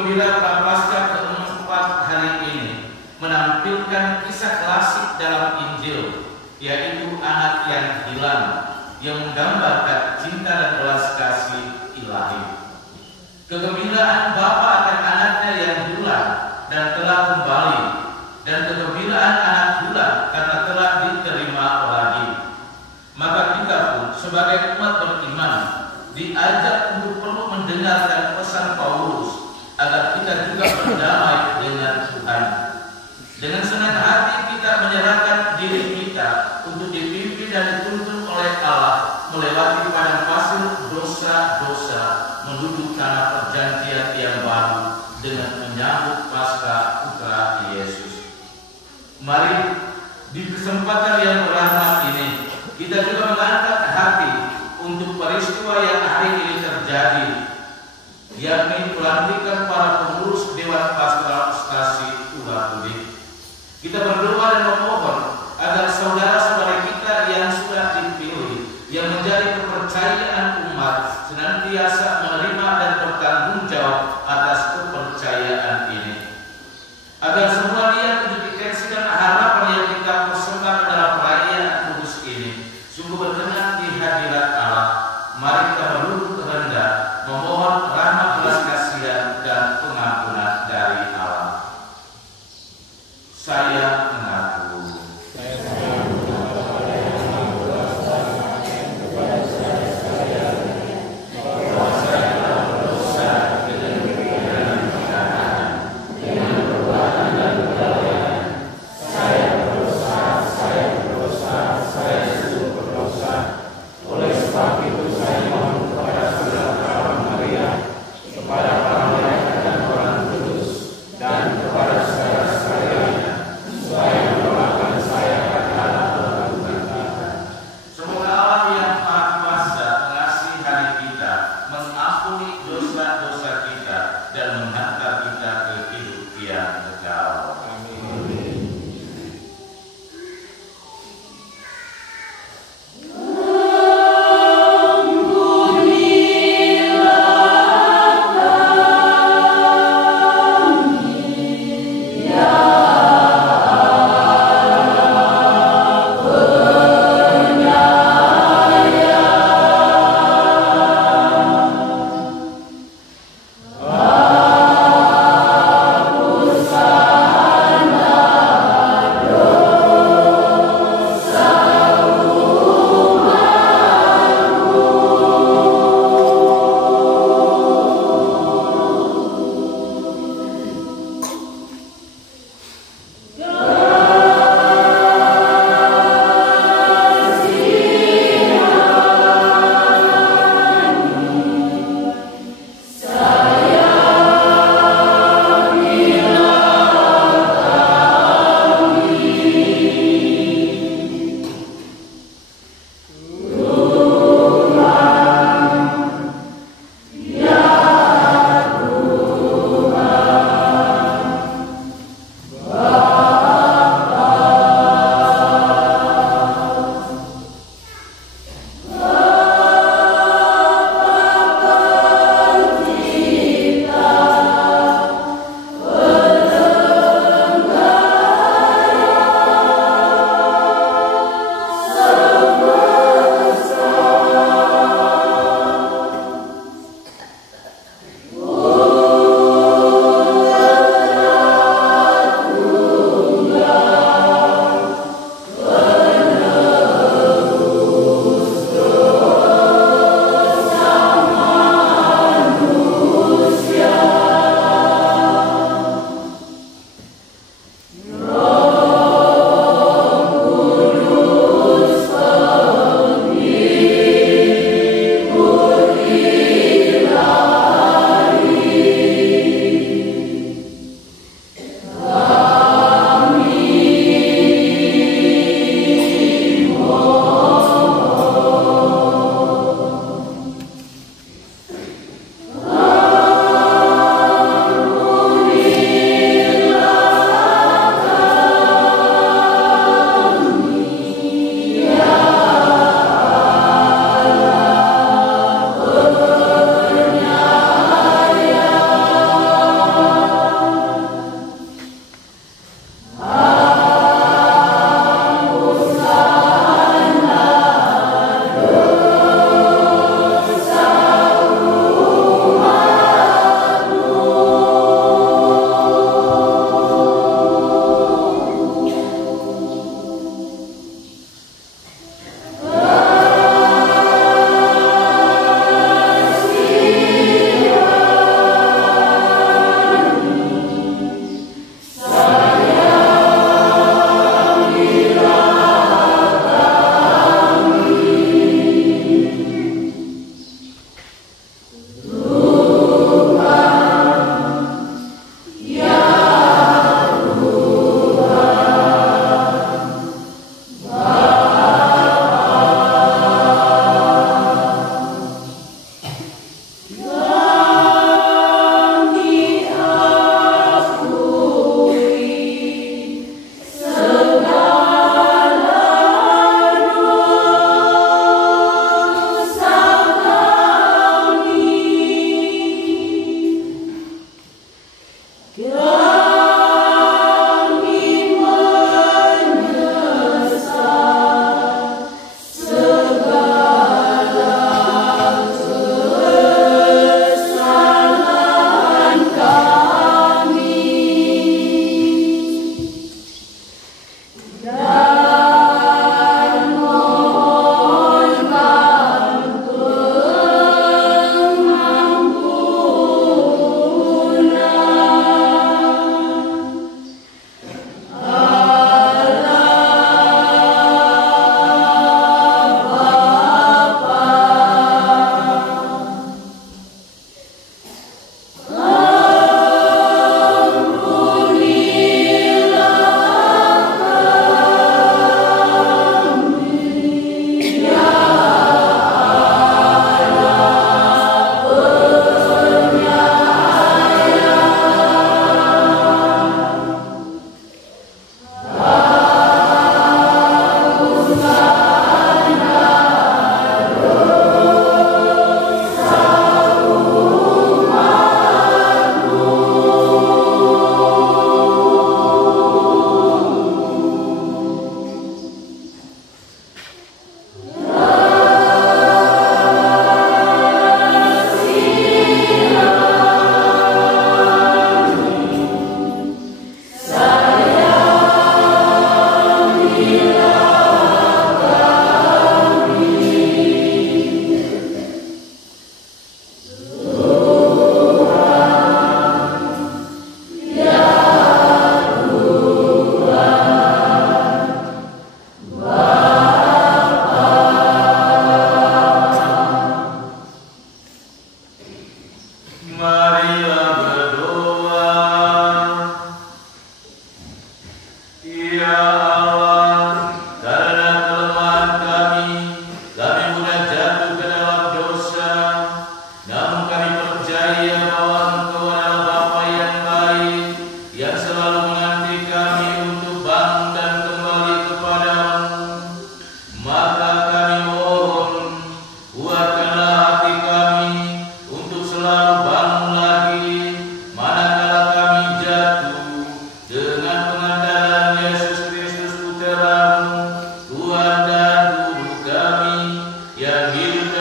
gembira Prapaskah keempat hari ini menampilkan kisah klasik dalam Injil, yaitu anak yang hilang, yang menggambarkan cinta dan belas kasih ilahi. Kegembiraan Bapa akan anaknya yang hilang dan telah kembali, dan kegembiraan anak hilang karena telah diterima lagi. Maka kita pun sebagai umat beriman diajak untuk perlu mendengarkan pesan Paulus agar kita juga berdamai dengan Tuhan. Dengan senang hati kita menyerahkan diri kita untuk dipimpin dan dituntun oleh Allah melewati padang pasir dosa-dosa menuju tanah perjanjian yang baru dengan menyambut Paskah putra Yesus. Mari di kesempatan yang berahmat ini kita juga mengangkat hati untuk peristiwa yang hari ini terjadi, yakni pelantikan para pengurus Dewan Pastoral Stasi Ulat Budi. Kita berdoa dan memohon agar saudara-saudara kita yang sudah dipilih, yang menjadi kepercayaan umat, senantiasa menerima dan bertanggung jawab atas kepercayaan ini. Agar semua niat untuk intensi dan harapan yang kita persembahkan dalam perayaan kudus ini sungguh berkenan di hadirat Allah. Mari kita berlutut rendah memohon rahmat belas kasihan dan pengampunan dari Allah. Saya mengaku.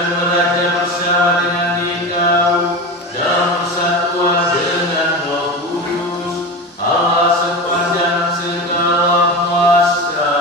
belajar bersama dengan Dikau dalam persatuan dengan Roh Kudus, Allah sepanjang segala masa.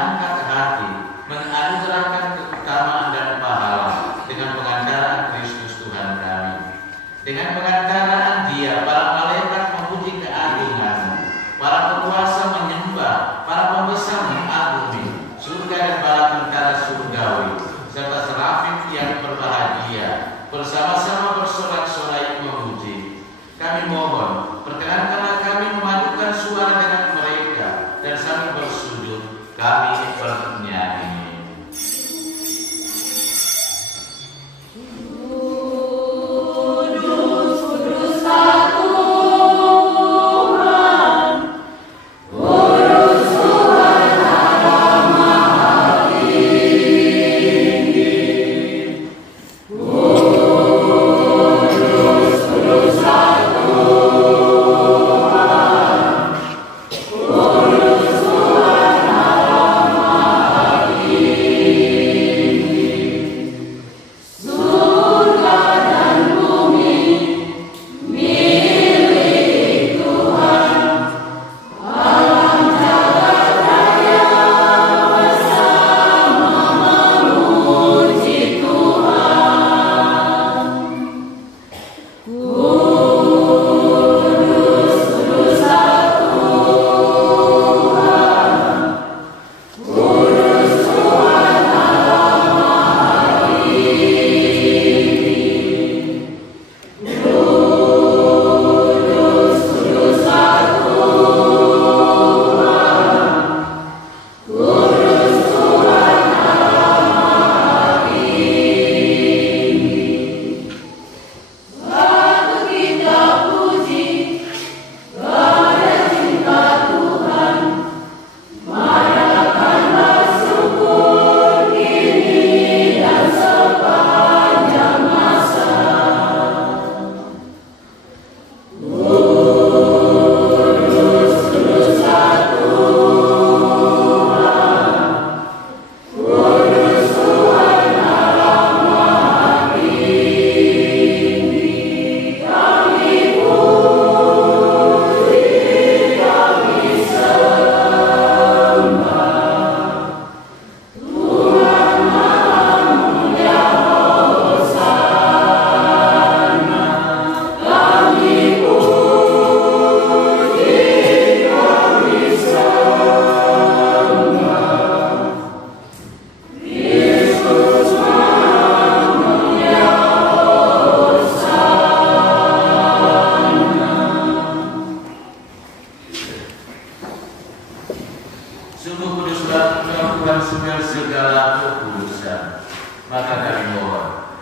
mengangkat hati, menganugerahkan keutamaan dan pahala dengan pengantaraan Kristus Tuhan kami. Dengan pengantaraan Dia, para malaikat memuji keagungan-Mu, para penguasa menyembah, para pembesar mengagumi, surga dan bala tentara surgawi, serta serafim yang berbahagia, bersama-sama bersorak-sorai memuji. Kami mohon, perkenankanlah kami memadukan suara dengan mereka, dan sambil bersujud kami bernyanyi.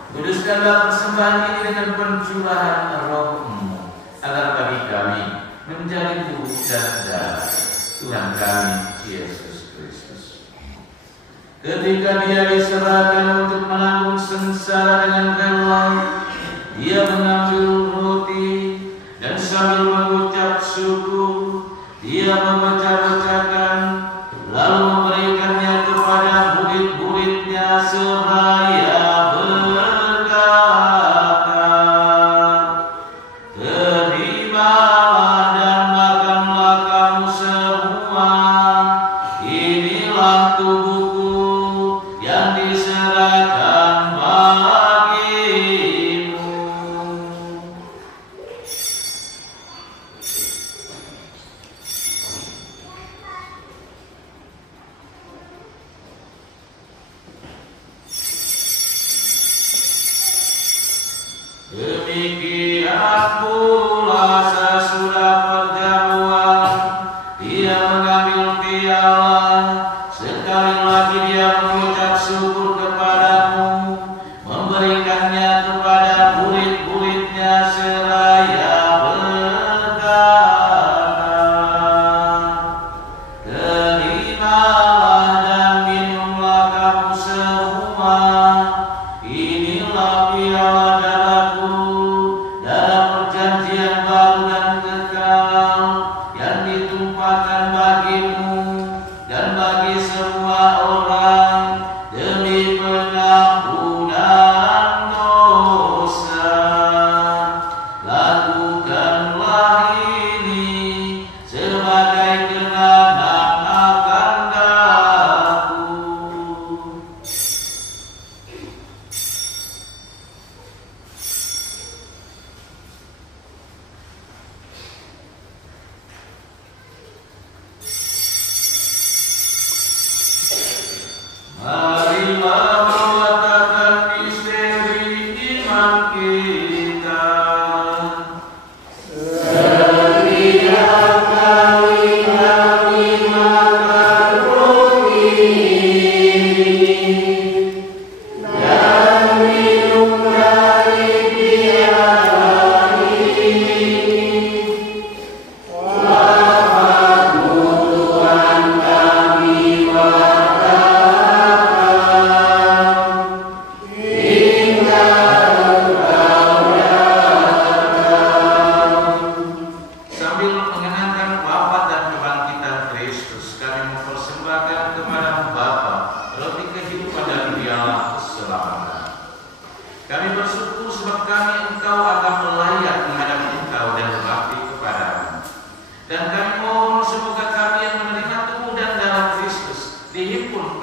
Kuduskanlah persembahan ini dengan pencurahan Roh-Mu, agar bagi kami menjadi tubuh dan darah Tuhan kami Yesus Kristus. Ketika Dia diserahkan untuk menanggung sengsara dengan rela, Dia mengambil roti dan sambil mengucap syukur, Dia memecah-pecahkan, lalu memberikannya kepada murid-muridnya seraya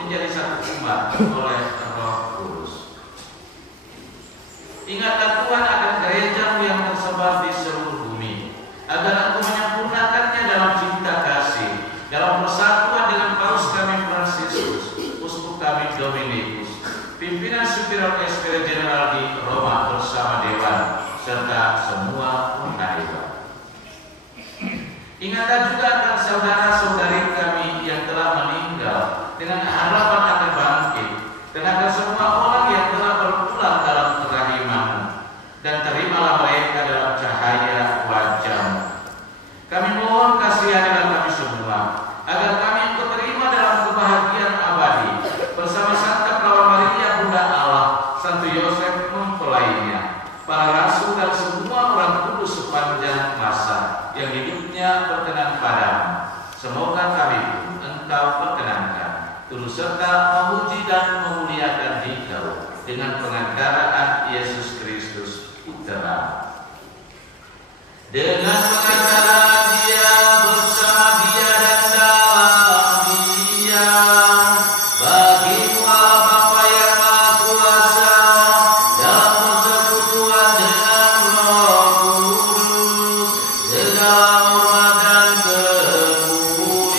menjadi satu umat oleh Roh Kudus. Ingatlah Tuhan akan gereja-Mu yang tersebar di seluruh bumi, agar Engkau menyempurnakannya dalam cinta kasih, dalam persatuan dengan Paus kami Fransiskus, Uskup kami Dominikus, pimpinan Superior Espiral General di Roma bersama Dewan, serta semua penghadiran. Ingatlah juga akan saudara-saudari kami yang telah meninggal dengan harapan akan bangkit, dan akan semua orang yang telah berpulang dalam kerahiman-Mu, dan terimalah mereka dalam cahaya wajah-Mu. Kami mohon kasihanilah kami semua, agar kami ikut terima dalam kebahagiaan abadi bersama Santa Clara Maria Bunda Allah, Santo Yosef mempelainya, para rasul dan semua orang kudus sepanjang masa yang hidupnya berkenan padamu. Semoga kami pun Engkau perkenankan, turut serta memuji dan memuliakan Dikau dengan pengantaraan Yesus Kristus Putra. Dengan pengantaraan Dia, bersama Dia dan dalam Dia, bagi-Mu Allah Bapa yang Maha Kuasa, dalam persekutuan dengan Roh Kudus, segala hormat dan kemuliaan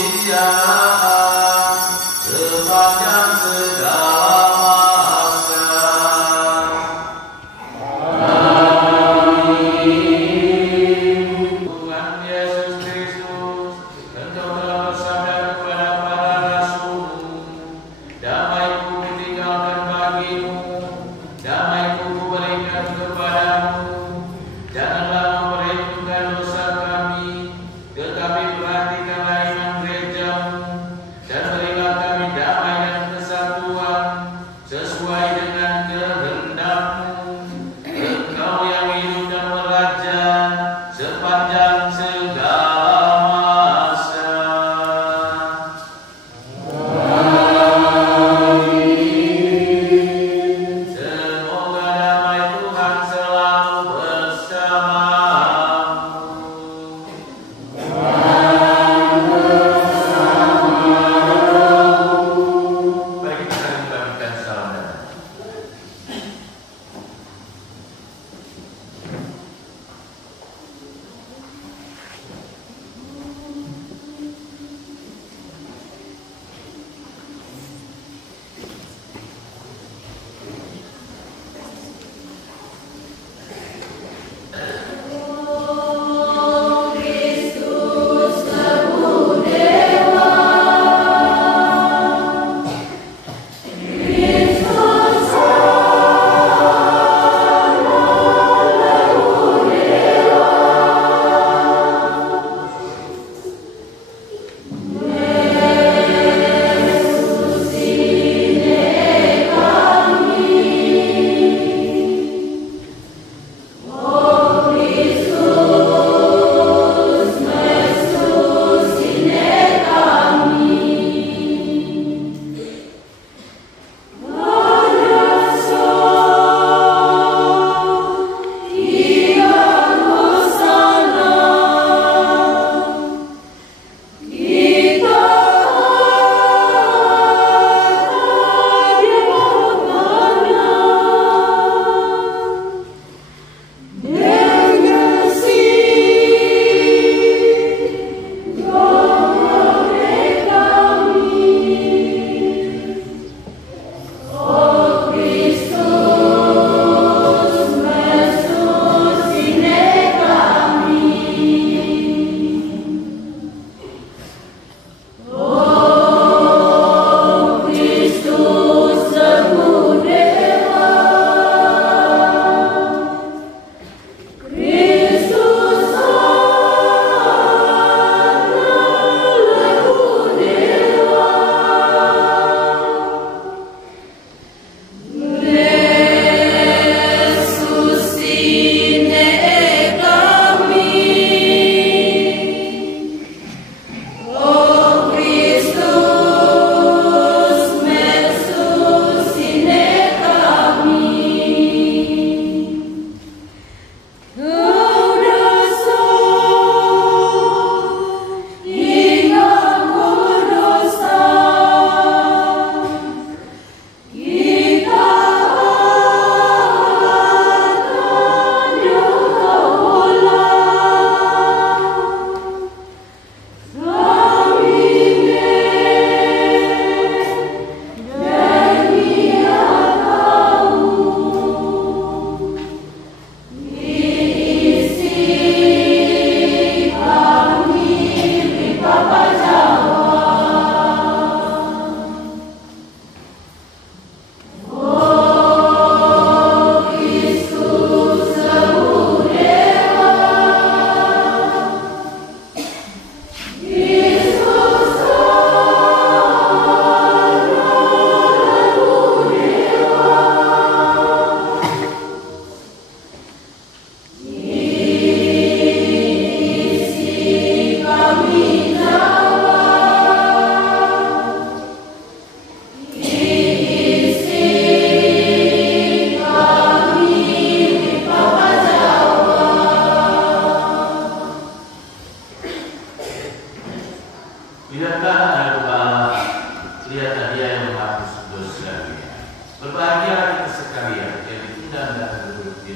sepanjang segala masa. Tuhan Yesus Kristus, Engkau telah bersabda kepada para rasul-Mu, damai-Ku kutinggalkan bagi-Mu, damai-Ku kuberikan kepadamu. Janganlah memperhitungkan dosa kami, tetapi perhatikanlah iman gereja-Mu, dan berilah kami damai dan kesatuan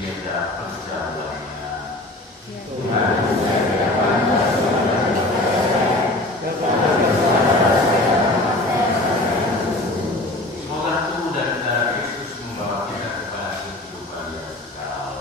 legenda perjalanannya. Semoga tubuh dan darah Kristus membawa kita kepada kehidupan yang kekal.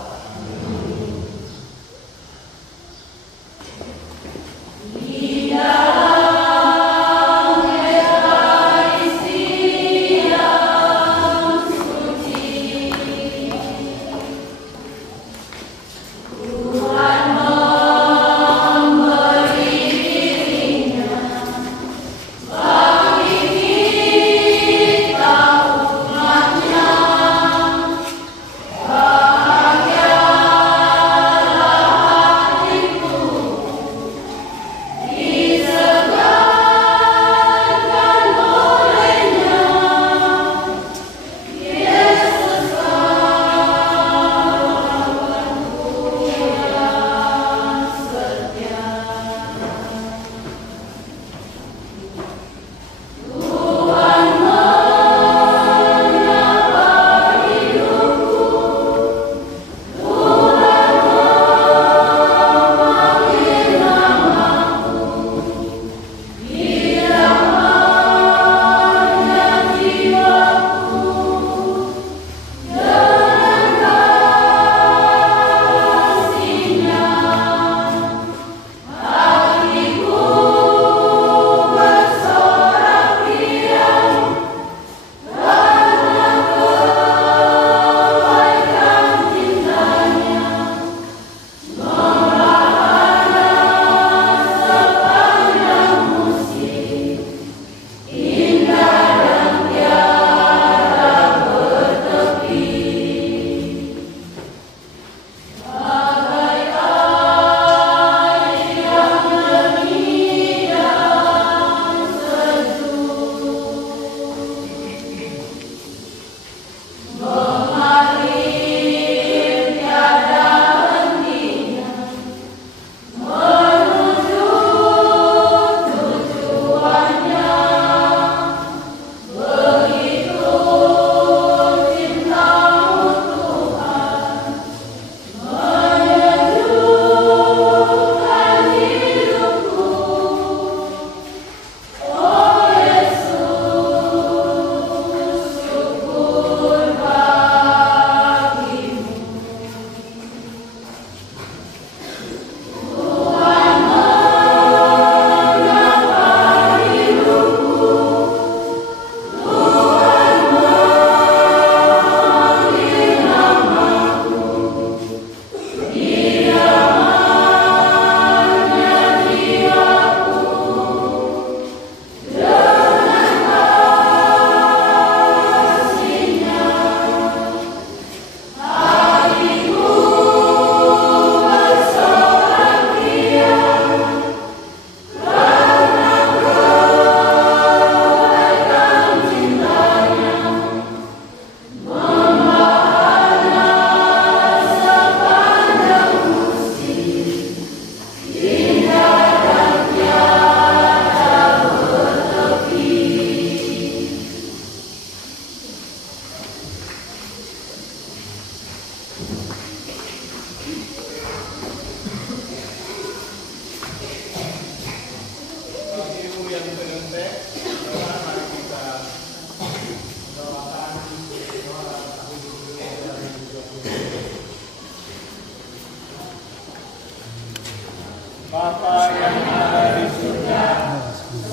Bapa yang ada di surga,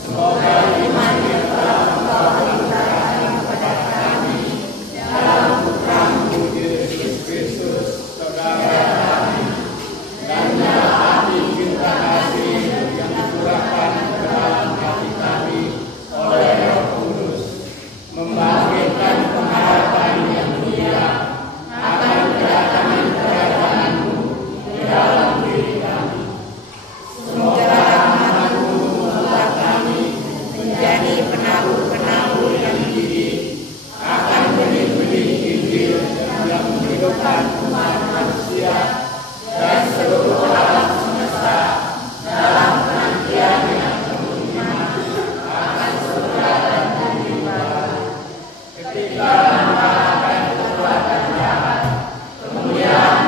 semoga iman-Nya telah Engkau limpahkan kepada kami dalam Putra-Mu Yesus Kristus, Saudara kami, dan nyala api cinta kasih yang dicurahkan ke dalam hati kami oleh Roh Kudus, membangkitkan pengharapan yang mulia akan kedatangan kerajaan-Mu di dalam diri kami. Semoga rahmat-Mu membuat kami menjadi penabur-penabur yang gigih akan benih-benih Injil yang menghidupkan umat manusia dan seluruh alam semesta dalam penantian yang penuh iman akan surga dan bumi baru, ketika mengalahkan kekuatan jahat, kemuliaan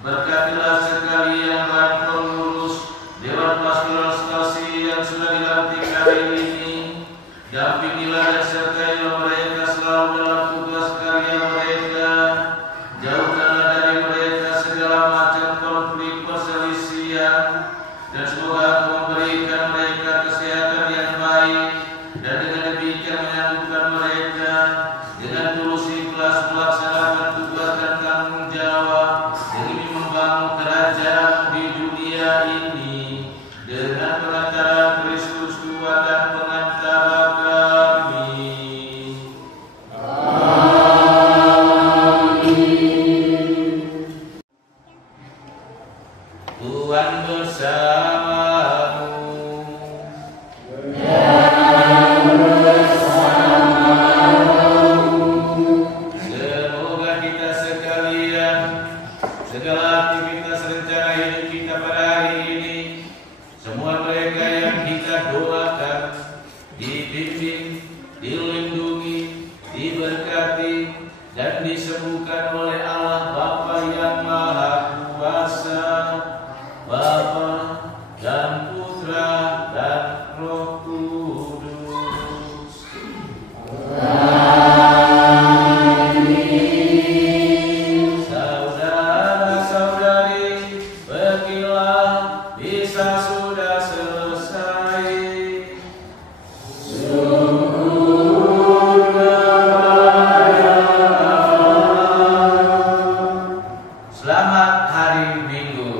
Berkatilah sekalian para pengurus Dewan Pastoral Stasi yang sudah dilantik hari ini. Dampingilah dan sertailah mereka selalu dalam tugas karya mereka. Jauhkanlah dari mereka segala macam konflik perselisihan, dan semoga Engkau memberikan mereka kesehatan yang baik, dan dengan demikian menyambutkan mereka dengan tulus ikhlas melaksanakan tugas dan tanggung jawab demi membangun kerajaan di dunia ini dengan pengantaran Kristus Tuhan dan pengantara kami. Tuhan bersamamu. Semoga kita sekalian, segala aktivitas rencana hidup kita pada hari ini, semua mereka yang kita doakan, dibimbing, dilindungi, diberkati, dan disembuhkan oleh Allah Bapa yang Maha Kuasa, Bapa dan Putra dan Roh Kudus. Saudara-saudari, pergilah, bisa sudah selesai. Selamat hari Minggu.